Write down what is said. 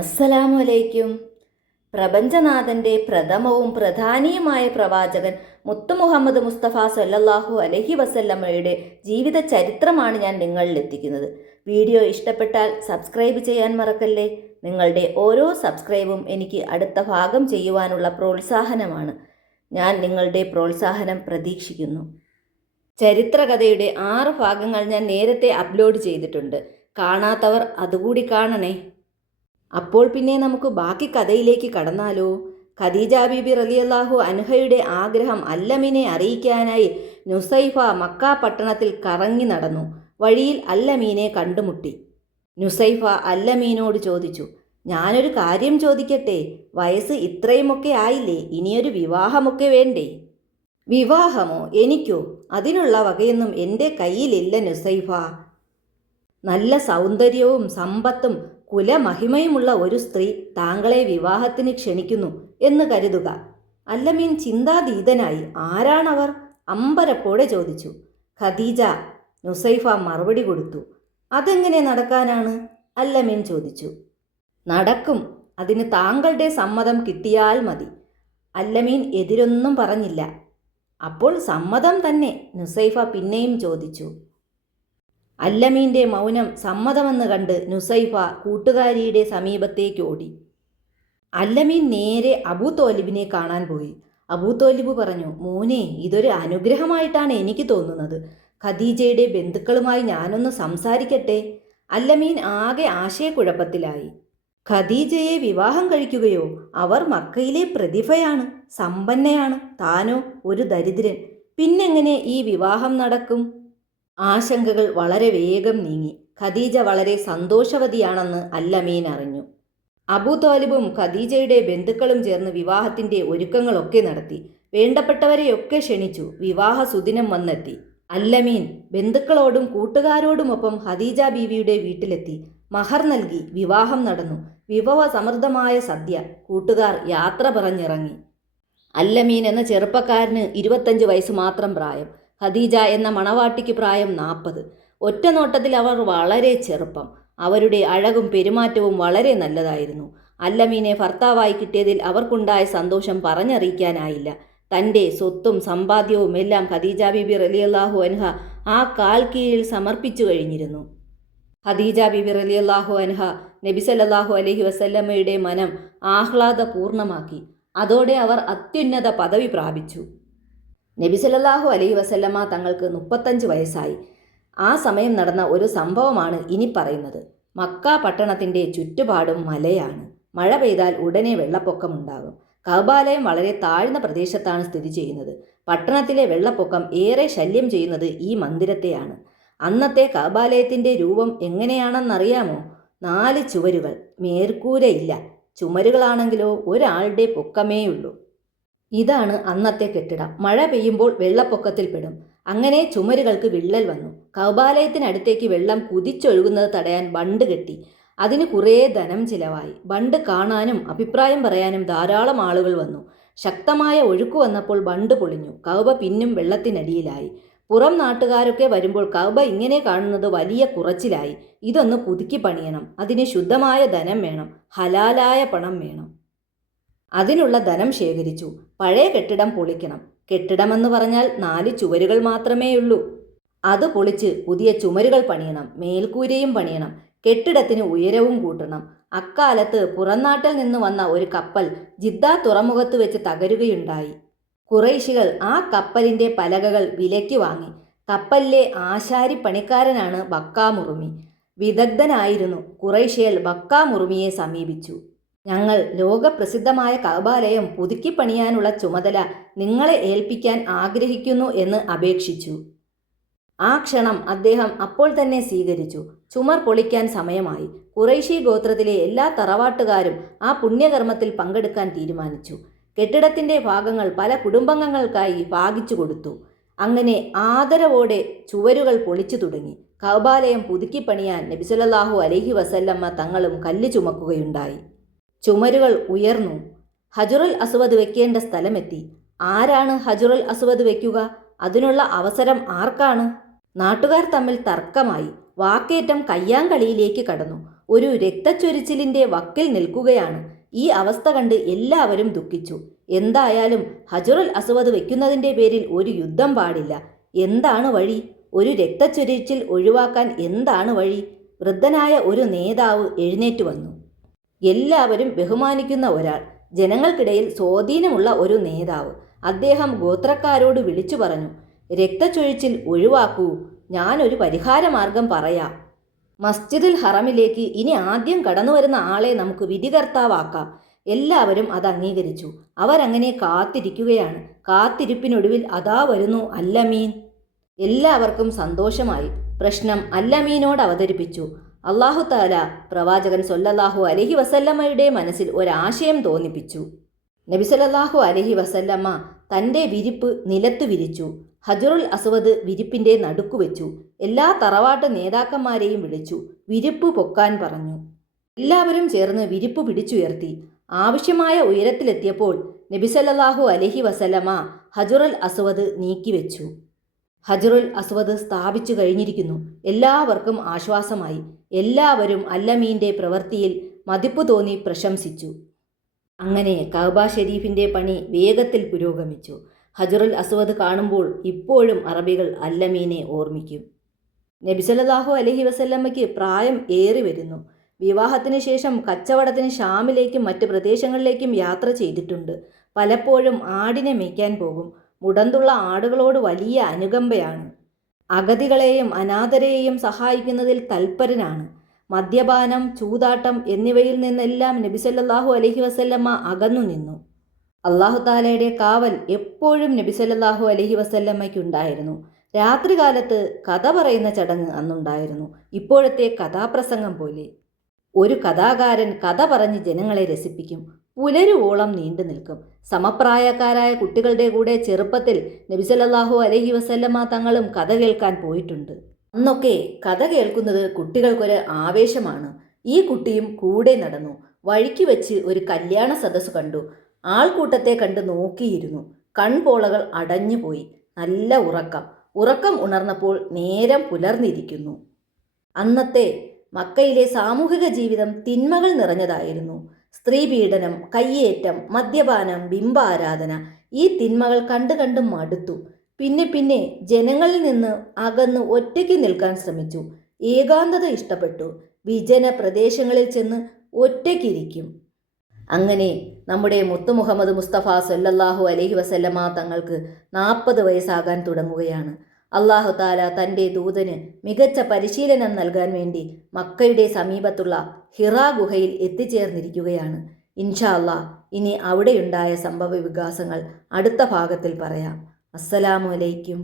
അസ്സലാമു അലൈക്കും. പ്രപഞ്ചനാഥൻ്റെ പ്രഥമവും പ്രധാനിയുമായ പ്രവാചകൻ മുത്തു മുഹമ്മദ് മുസ്തഫ സല്ലല്ലാഹു അലൈഹി വസല്ലമയുടെ ജീവിത ചരിത്രമാണ് ഞാൻ നിങ്ങളിൽ എത്തിക്കുന്നത്. വീഡിയോ ഇഷ്ടപ്പെട്ടാൽ സബ്സ്ക്രൈബ് ചെയ്യാൻ മറക്കല്ലേ. നിങ്ങളുടെ ഓരോ സബ്സ്ക്രൈബും എനിക്ക് അടുത്ത ഭാഗം ചെയ്യുവാനുള്ള പ്രോത്സാഹനമാണ്. ഞാൻ നിങ്ങളുടെ പ്രോത്സാഹനം പ്രതീക്ഷിക്കുന്നു. ചരിത്രകഥയുടെ 6 ഭാഗങ്ങൾ ഞാൻ നേരത്തെ അപ്ലോഡ് ചെയ്തിട്ടുണ്ട്. കാണാത്തവർ അതുകൂടി കാണണേ. അപ്പോൾ പിന്നെ നമുക്ക് ബാക്കി കഥയിലേക്ക് കടന്നാലോ. ഖദീജ ബീബി റളിയല്ലാഹു അൻഹയുടെ ആഗ്രഹം അല്ലമീനെ അറിയിക്കാനായി നുസൈഫ മക്ക പട്ടണത്തിൽ കറങ്ങി നടന്നു. വഴിയിൽ അല്ലമീനെ കണ്ടുമുട്ടി. നുസൈഫ അല്ലമീനോട് ചോദിച്ചു, ഞാനൊരു കാര്യം ചോദിക്കട്ടെ? വയസ്സ് ഇത്രയുമൊക്കെ ആയില്ലേ, ഇനിയൊരു വിവാഹമൊക്കെ വേണ്ടേ? വിവാഹമോ? എനിക്കോ? അതിനുള്ള വകയൊന്നും എൻ്റെ കയ്യിലില്ല നുസൈഫ. നല്ല സൗന്ദര്യവും സമ്പത്തും കുലമഹിമയുമുള്ള ഒരു സ്ത്രീ താങ്കളെ വിവാഹത്തിന് ക്ഷണിക്കുന്നു എന്ന് കരുതുക. അല്ലമീൻ ചിന്താതീതനായി. ആരാണവർ? അമ്പരപ്പോടെ ചോദിച്ചു. ഖദീജ. നുസൈഫ മറുപടി കൊടുത്തു. അതെങ്ങനെ നടക്കാനാണ്? അല്ലമീൻ ചോദിച്ചു. നടക്കും, അതിന് താങ്കളുടെ സമ്മതം കിട്ടിയാൽ മതി. അല്ലമീൻ എതിരൊന്നും പറഞ്ഞില്ല. അപ്പോൾ സമ്മതം തന്നെ, നുസൈഫ പിന്നെയും ചോദിച്ചു. അല്ലമീൻ്റെ മൗനം സമ്മതമെന്ന് കണ്ട് നുസൈഫ കൂട്ടുകാരിയുടെ സമീപത്തേക്ക് ഓടി. അല്ലമീൻ നേരെ അബൂ തോലിബിനെ കാണാൻ പോയി. അബൂ തോലിബ് പറഞ്ഞു, മോനെ, ഇതൊരു അനുഗ്രഹമായിട്ടാണ് എനിക്ക് തോന്നുന്നത്. ഖദീജയുടെ ബന്ധുക്കളുമായി ഞാനൊന്ന് സംസാരിക്കട്ടെ. അല്ലമീൻ ആകെ ആശയക്കുഴപ്പത്തിലായി. ഖദീജയെ വിവാഹം കഴിക്കുകയോ? അവർ മക്കയിലെ പ്രതിഭയാണ്, സമ്പന്നയാണ്. താനോ ഒരു ദരിദ്രൻ. പിന്നെങ്ങനെ ഈ വിവാഹം നടക്കും? ആശങ്കകൾ വളരെ വേഗം നീങ്ങി. ഖദീജ വളരെ സന്തോഷവതിയാണെന്ന് അല്ലമീൻ അറിഞ്ഞു. അബൂ തോലിബും ഖദീജയുടെ ബന്ധുക്കളും ചേർന്ന് വിവാഹത്തിൻ്റെ ഒരുക്കങ്ങളൊക്കെ നടത്തി. വേണ്ടപ്പെട്ടവരെയൊക്കെ ക്ഷണിച്ചു. വിവാഹ സുദിനം വന്നെത്തി. അല്ലമീൻ ബന്ധുക്കളോടും കൂട്ടുകാരോടുമൊപ്പം ഖദീജ ബീവിയുടെ വീട്ടിലെത്തി. മഹർ നൽകി. വിവാഹം നടന്നു. വിഭവ സമൃദ്ധമായ സദ്യ. കൂട്ടുകാർ യാത്ര പറഞ്ഞിറങ്ങി. അല്ലമീൻ എന്ന ചെറുപ്പക്കാരന് 25 വയസ്സ് മാത്രം പ്രായം. ഖദീജ എന്ന മണവാട്ടിക്ക് പ്രായം 40. ഒറ്റ നോട്ടത്തിൽ അവർ വളരെ ചെറുപ്പം. അവരുടെ അഴകും പെരുമാറ്റവും വളരെ നല്ലതായിരുന്നു. അല്ലമീനെ ഭർത്താവായി കിട്ടിയതിൽ അവർക്കുണ്ടായ സന്തോഷം പറഞ്ഞറിയിക്കാനായില്ല. തൻ്റെ സ്വത്തും സമ്പാദ്യവും എല്ലാം ഖദീജ ബീബി റളിയല്ലാഹു അൻഹ ആ കാൽ കീഴിൽ സമർപ്പിച്ചു കഴിഞ്ഞിരുന്നു. ഖദീജ ബീബി റളിയല്ലാഹു അൻഹ നബി സല്ലല്ലാഹു അലൈഹി വസല്ലമയുടെ മനം ആഹ്ലാദപൂർണമാക്കി. അതോടെ അവർ അത്യുന്നത പദവി പ്രാപിച്ചു. നബി സല്ലല്ലാഹു അലൈഹി വസല്ലമ തങ്ങൾക്ക് 35 വയസ്സായി. ആ സമയം നടന്ന ഒരു സംഭവമാണ് ഇനി പറയുന്നത്. മക്ക പട്ടണത്തിൻ്റെ ചുറ്റുപാടും മലയാണ്. മഴ പെയ്താൽ ഉടനെ വെള്ളപ്പൊക്കമുണ്ടാകും. കഅബാലയം വളരെ താഴ്ന്ന പ്രദേശത്താണ് സ്ഥിതി ചെയ്യുന്നത്. പട്ടണത്തിലെ വെള്ളപ്പൊക്കം ഏറെ ശല്യം ചെയ്യുന്നത് ഈ മന്ദിരത്തെയാണ്. അന്നത്തെ കഅബാലയത്തിൻ്റെ രൂപം എങ്ങനെയാണെന്നറിയാമോ? 4 ചുവരുകൾ, മേൽക്കൂരയില്ല. ചുമരുകളാണെങ്കിലോ ഒരാളുടെ പൊക്കമേയുള്ളൂ. ഇതാണ് അന്നത്തെ കെട്ടിടം. മഴ പെയ്യുമ്പോൾ വെള്ളപ്പൊക്കത്തിൽപ്പെടും. അങ്ങനെ ചുമരുകൾക്ക് വിള്ളൽ വന്നു. കഅബാലയത്തിനടുത്തേക്ക് വെള്ളം കുതിച്ചൊഴുകുന്നത് തടയാൻ ബണ്ട് കെട്ടി. അതിന് കുറേ ധനം ചിലവായി. ബണ്ട് കാണാനും അഭിപ്രായം പറയാനും ധാരാളം ആളുകൾ വന്നു. ശക്തമായ ഒഴുക്ക് വന്നപ്പോൾ ബണ്ട് പൊളിഞ്ഞു. കഅബ പിന്നും വെള്ളത്തിനടിയിലായി. പുറം നാട്ടുകാരൊക്കെ വരുമ്പോൾ കഅബ ഇങ്ങനെ കാണുന്നത് വലിയ കുറച്ചിലായി. ഇതൊന്ന് പുതുക്കി പണിയണം. അതിന് ശുദ്ധമായ ധനം വേണം, ഹലാലായ പണം വേണം. അതിനുള്ള ധനം ശേഖരിച്ചു. പഴയ കെട്ടിടം പൊളിക്കണം. കെട്ടിടമെന്ന് പറഞ്ഞാൽ 4 ചുവരുകൾ മാത്രമേയുള്ളൂ. അത് പൊളിച്ച് പുതിയ ചുമരുകൾ പണിയണം, മേൽക്കൂരയും പണിയണം. കെട്ടിടത്തിന് ഉയരവും കൂട്ടണം. അക്കാലത്ത് പുറംനാട്ടിൽ നിന്ന് വന്ന ഒരു കപ്പൽ ജിദ്ദ തുറമുഖത്ത് വെച്ച് തകരുകയുണ്ടായി. ഖുറൈശികൾ ആ കപ്പലിൻ്റെ പലകകൾ വിലയ്ക്ക് വാങ്ങി. കപ്പലിലെ ആശാരി പണിക്കാരനാണ് ബക്കാ മുറുമി. വിദഗ്ധനായിരുന്നു. ഖുറൈശികൾ ബക്കാ മുറുമിയെ സമീപിച്ചു. ഞങ്ങൾ ലോകപ്രസിദ്ധമായ കഅബാലയം പുതുക്കി പണിയാനുള്ള ചുമതല നിങ്ങളെ ഏൽപ്പിക്കാൻ ആഗ്രഹിക്കുന്നു എന്ന് അപേക്ഷിച്ചു. ആ ക്ഷണം അദ്ദേഹം അപ്പോൾ തന്നെ സ്വീകരിച്ചു. ചുമർ പൊളിക്കാൻ സമയമായി. ഖുറൈശി ഗോത്രത്തിലെ എല്ലാ തറവാട്ടുകാരും ആ പുണ്യകർമ്മത്തിൽ പങ്കെടുക്കാൻ തീരുമാനിച്ചു. കെട്ടിടത്തിൻ്റെ ഭാഗങ്ങൾ പല കുടുംബാംഗങ്ങൾക്കായി ഭാഗിച്ചു കൊടുത്തു. അങ്ങനെ ആദരവോടെ ചുവരുകൾ പൊളിച്ചു തുടങ്ങി. കഅബാലയം പുതുക്കി പണിയാൻ നബി സല്ലല്ലാഹു അലൈഹി വസല്ലമ തങ്ങളും കല്ല് ചുമക്കുകയുണ്ടായി. ചുമരുകൾ ഉയർന്നു. ഹജറുൽ അസ്വദ് വെക്കേണ്ട സ്ഥലമെത്തി. ആരാണ് ഹജറുൽ അസ്വദ് വെക്കുക? അതിനുള്ള അവസരം ആർക്കാണ്? നാട്ടുകാർ തമ്മിൽ തർക്കമായി. വാക്കേറ്റം കയ്യാങ്കളിയിലേക്ക് കടന്നു. ഒരു രക്തച്ചൊരിച്ചിലിൻ്റെ വക്കിൽ നിൽക്കുകയാണ്. ഈ അവസ്ഥ കണ്ട് എല്ലാവരും ദുഃഖിച്ചു. എന്തായാലും ഹജറുൽ അസ്വദ് വയ്ക്കുന്നതിൻ്റെ പേരിൽ ഒരു യുദ്ധം പാടില്ല. എന്താണ് വഴി? ഒരു രക്തച്ചൊരിച്ചിൽ ഒഴിവാക്കാൻ എന്താണ് വഴി? വൃദ്ധനായ ഒരു നേതാവ് എഴുന്നേറ്റ് വന്നു. എല്ലാവരും ബഹുമാനിക്കുന്ന ഒരാൾ, ജനങ്ങൾക്കിടയിൽ സ്വാധീനമുള്ള ഒരു നേതാവ്. അദ്ദേഹം ഗോത്രക്കാരോട് വിളിച്ചു പറഞ്ഞു, രക്തച്ചൊഴിച്ചിൽ ഒഴിവാക്കൂ, ഞാനൊരു പരിഹാരമാർഗം പറയാം. മസ്ജിദുൽ ഹറമിലേക്ക് ഇനി ആദ്യം കടന്നു വരുന്ന ആളെ നമുക്ക് വിധികർത്താവാക്കാം. എല്ലാവരും അത് അംഗീകരിച്ചു. അവരങ്ങനെ കാത്തിരിക്കുകയാണ്. കാത്തിരിപ്പിനൊടുവിൽ അതാ വരുന്നു അല്ലമീൻ. എല്ലാവർക്കും സന്തോഷമായി. പ്രശ്നം അല്ലമീനോട് അവതരിപ്പിച്ചു. അല്ലാഹു തആല പ്രവാചകൻ സ്വല്ലല്ലാഹു അലൈഹി വസല്ലമയുടെ മനസ്സിൽ ഒരാശയം തോന്നിപ്പിച്ചു. നബി സല്ലല്ലാഹു അലൈഹി വസല്ലമ തൻ്റെ വിരിപ്പ് നിലത്ത് വിരിച്ചു. ഹജറുൽ അസ്വദ് വിരിപ്പിൻ്റെ നടുക്കു വെച്ചു. എല്ലാ തറവാട്ട് നേതാക്കന്മാരെയും വിളിച്ചു വിരിപ്പ് പൊക്കാൻ പറഞ്ഞു. എല്ലാവരും ചേർന്ന് വിരിപ്പ് പിടിച്ചുയർത്തി. ആവശ്യമായ ഉയരത്തിലെത്തിയപ്പോൾ നബി സല്ലല്ലാഹു അലൈഹി വസല്ലമ ഹജറുൽ അസ്വദ് നീക്കിവെച്ചു. ഹജറുൽ അസ്വദ് സ്ഥാപിച്ചു കഴിഞ്ഞിരിക്കുന്നു. എല്ലാവർക്കും ആശ്വാസമായി. എല്ലാവരും അല്ലമീൻ്റെ പ്രവൃത്തിയിൽ മതിപ്പ് തോന്നി പ്രശംസിച്ചു. അങ്ങനെ കഅബ ഷരീഫിൻ്റെ പണി വേഗത്തിൽ പുരോഗമിച്ചു. ഹജറുൽ അസ്വദ് കാണുമ്പോൾ ഇപ്പോഴും അറബികൾ അല്ലമീനെ ഓർമ്മിക്കും. നബി സല്ലല്ലാഹു അലൈഹി വസല്ലമയ്ക്ക് പ്രായം ഏറി വരുന്നു. വിവാഹത്തിന് ശേഷം കച്ചവടത്തിന് ഷാമിലേക്കും മറ്റ് പ്രദേശങ്ങളിലേക്കും യാത്ര ചെയ്തിട്ടുണ്ട്. പലപ്പോഴും ആടിനെ മേയ്ക്കാൻ പോകും. മുടന്തുള്ള ആടുകളോട് വലിയ അനുകമ്പയാണ്. അഗതികളെയും അനാഥരെയും സഹായിക്കുന്നതിൽ തൽപരനാണ്. മദ്യപാനം, ചൂതാട്ടം എന്നിവയിൽ നിന്നെല്ലാം നബി സല്ലല്ലാഹു അലൈഹി വസല്ലമ അകന്നു നിന്നു. അല്ലാഹു തആലയുടെ കാവൽ എപ്പോഴും നബി സല്ലല്ലാഹു അലൈഹി വസല്ലമയ്ക്കുണ്ടായിരുന്നു. രാത്രികാലത്ത് കഥ പറയുന്ന ചടങ്ങ് അന്നുണ്ടായിരുന്നു. ഇപ്പോഴത്തെ കഥാപ്രസംഗം പോലെ. ഒരു കഥാകാരൻ കഥ പറഞ്ഞ് ജനങ്ങളെ രസിപ്പിക്കും. പുലരുവോളം നീണ്ടു നിൽക്കും. സമപ്രായക്കാരായ കുട്ടികളുടെ കൂടെ ചെറുപ്പത്തിൽ നബി സല്ലല്ലാഹു അലൈഹി വസല്ലമ തങ്ങളും കഥ കേൾക്കാൻ പോയിട്ടുണ്ട്. അന്നൊക്കെ കഥ കേൾക്കുന്നത് കുട്ടികൾക്കൊരു ആവേശമാണ്. ഈ കുട്ടിയും കൂടെ നടന്നു. വഴിക്ക് വെച്ച് ഒരു കല്യാണ സദസ്സ് കണ്ടു. ആൾക്കൂട്ടത്തെ കണ്ട് നോക്കിയിരുന്നു. കൺപോളകൾ അടഞ്ഞുപോയി. നല്ല ഉറക്കം ഉണർന്നപ്പോൾ നേരം പുലർന്നിരിക്കുന്നു. അന്നത്തെ മക്കയിലെ സാമൂഹിക ജീവിതം തിന്മകൾ നിറഞ്ഞതായിരുന്നു. സ്ത്രീപീഡനം, കയ്യേറ്റം, മദ്യപാനം, ബിംബാരാധന, ഈ തിന്മകൾ കണ്ട് മടുത്തു. പിന്നെ ജനങ്ങളിൽ നിന്ന് അകന്ന് ഒറ്റയ്ക്ക് നിൽക്കാൻ ശ്രമിച്ചു. ഏകാന്തത ഇഷ്ടപ്പെട്ടു. വിജന പ്രദേശങ്ങളിൽ ചെന്ന് ഒറ്റയ്ക്കിരിക്കും. അങ്ങനെ നമ്മുടെ മുത്തു മുഹമ്മദ് മുസ്തഫ സല്ലല്ലാഹു അലൈഹി വസല്ലമ തങ്ങൾക്ക് 40 വയസ്സാകാൻ തുടങ്ങുകയാണ്. അല്ലാഹു തആല തൻ്റെ ദൂതന് മികച്ച പരിശീലനം നൽകാൻ വേണ്ടി മക്കയുടെ സമീപത്തുള്ള ഹിറാ ഗുഹയിൽ എത്തിച്ചേർന്നിരിക്കുകയാണ്. ഇൻഷാ അല്ലാഹ് ഇനി അവിടെയുണ്ടായ സംഭവ വികാസങ്ങൾ അടുത്ത ഭാഗത്തിൽ പറയാം. അസ്സലാമു അലൈക്കും.